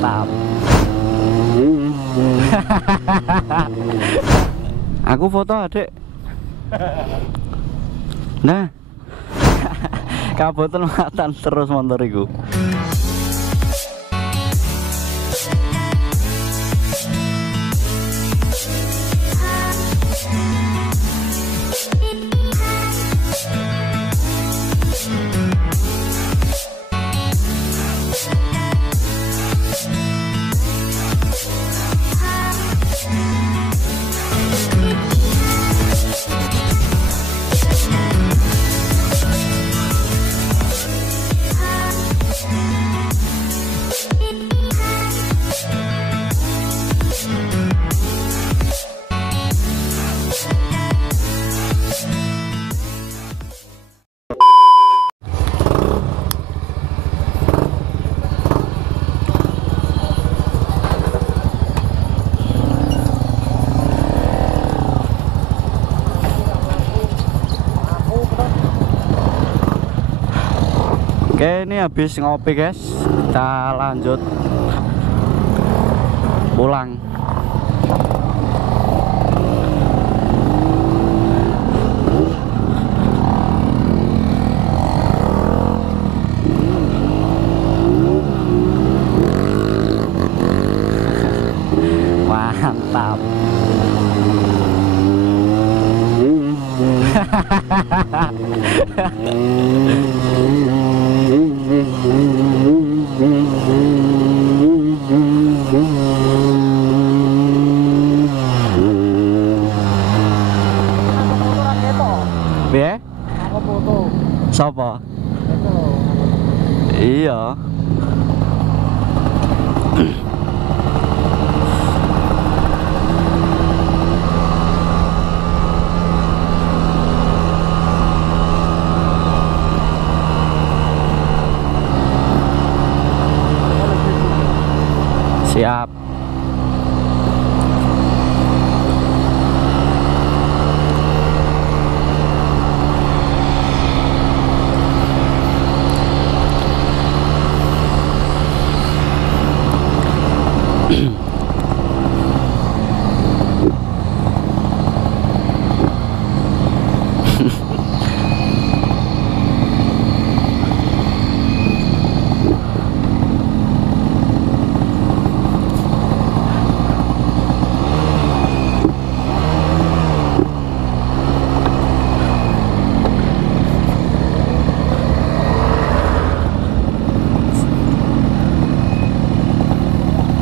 mantap. Aku foto adik. Nah. Kaboten matan terus motor iku. Oke, ini habis ngopi guys, kita lanjut pulang. Mantap. Piye? Aku foto. Sapa? Iya. Siap.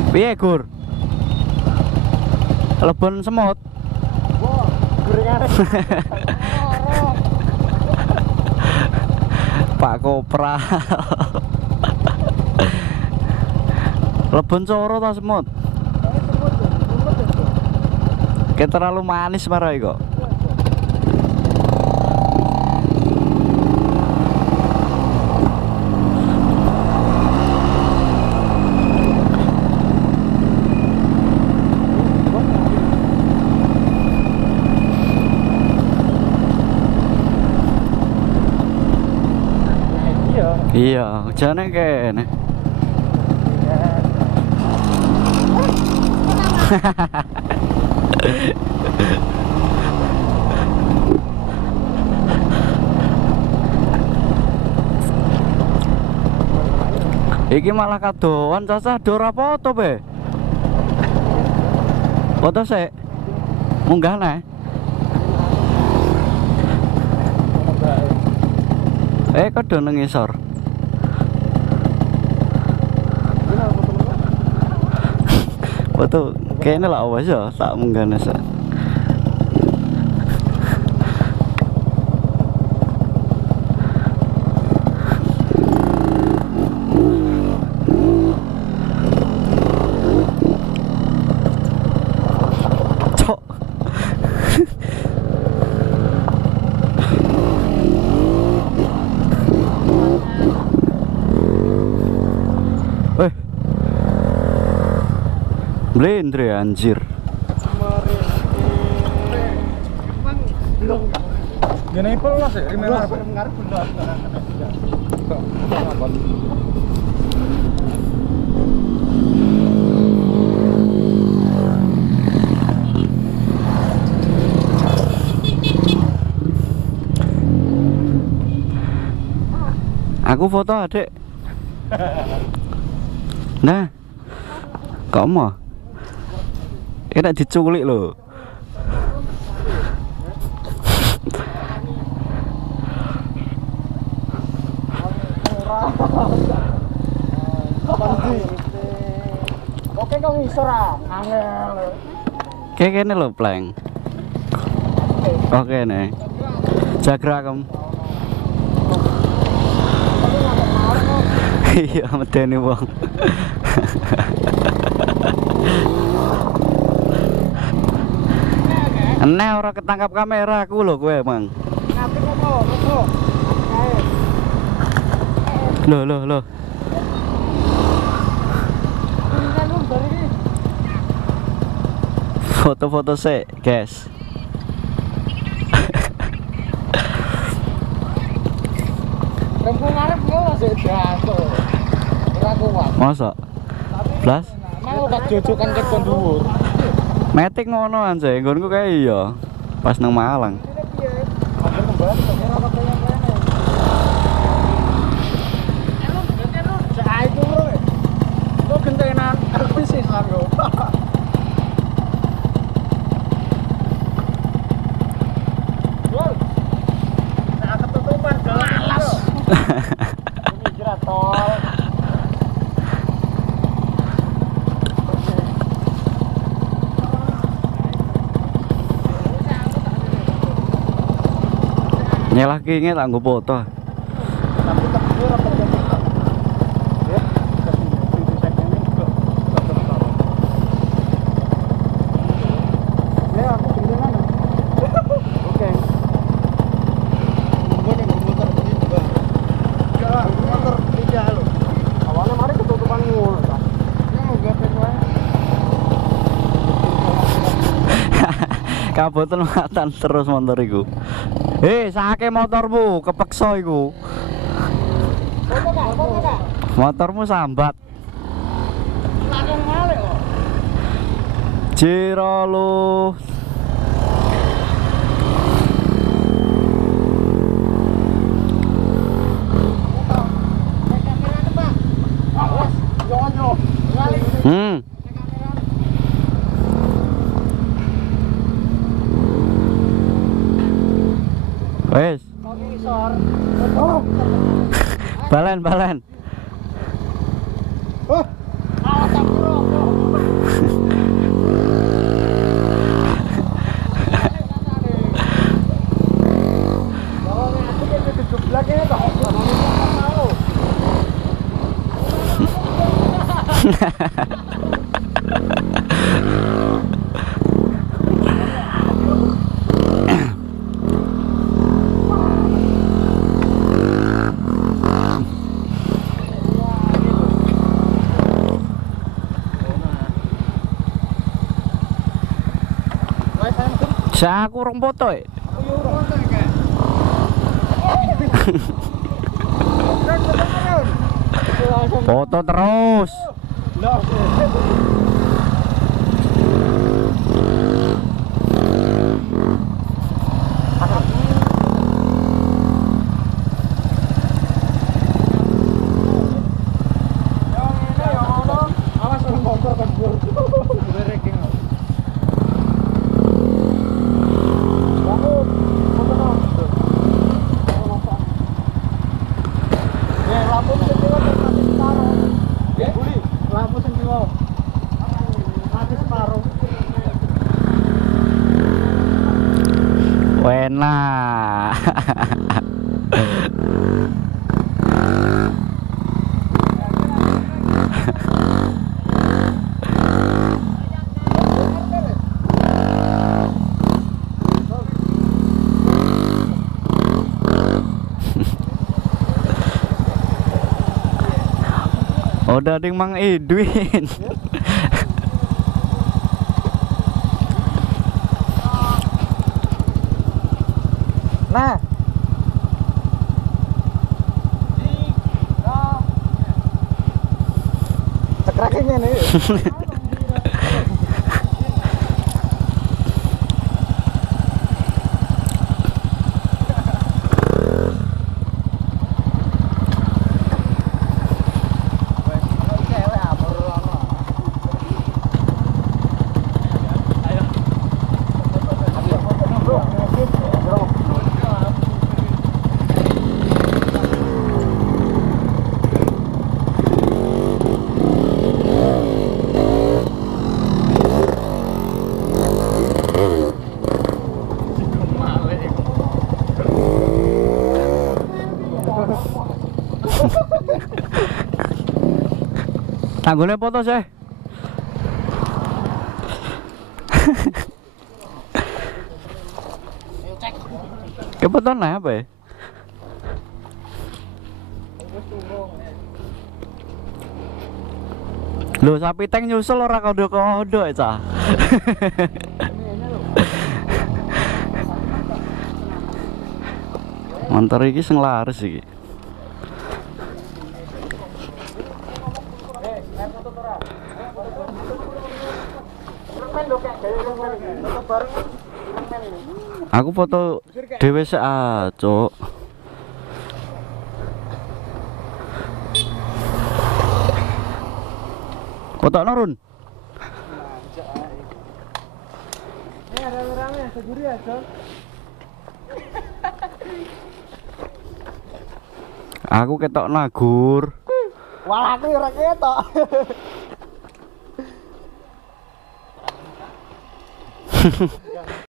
Piye, Gur? Lebon semut. Wah, gorengan. Pak Kopra. Lebon coro ta semut? Kayak terlalu manis marai kok. Iya, hujannya kene. Iki malah kadoan cacah ora foto be. Foto sik. Munggah nih. Kok do nang ngisor. Foto kayaknya lah awas ya, tak munggah nasa. Cok. Blendre anjir. Gini pelas ya, Aku foto adek. Nah, kok mau? Enak diculik loh. Oke kau ngisor ah, angel. Kayak gini loh, Pleng. Oke nih. Jagra kamu. Iya, medeni wong. Enek ora ketangkap kamera aku lho kowe, Mang. Loh. Foto-foto sih, guys. Rembung ngarep kok sik jatuh. Ora kuat. Masa? Blas? Mau tak jojokan ke dhuwur. Metik ngono anjay, nggonku kayak iya. Pas nang Malang. Nyelah ki tak nggo foto. Kaboten matan terus motor iku. Sake motormu kepeksa iku. Motormu sambat. Jiro lu. Wes. Balen. Oh. Saya aku rong foto ya. Foto terus. Wena. Udah ding Mang Edwin. Nah. Cekraknya nih. Tanggone foto sih. Ayo cek. Kebetulan apa ya? Lho, sapi tank nyusul ora kodo-kodo ya, Cah. Motor iki sing laris iki. Aku foto dhewe sik ah, Cuk. Foto nurun. Rame-rame seguri ya, Jon. Aku ketok nagur. Wah, aku ora ketok.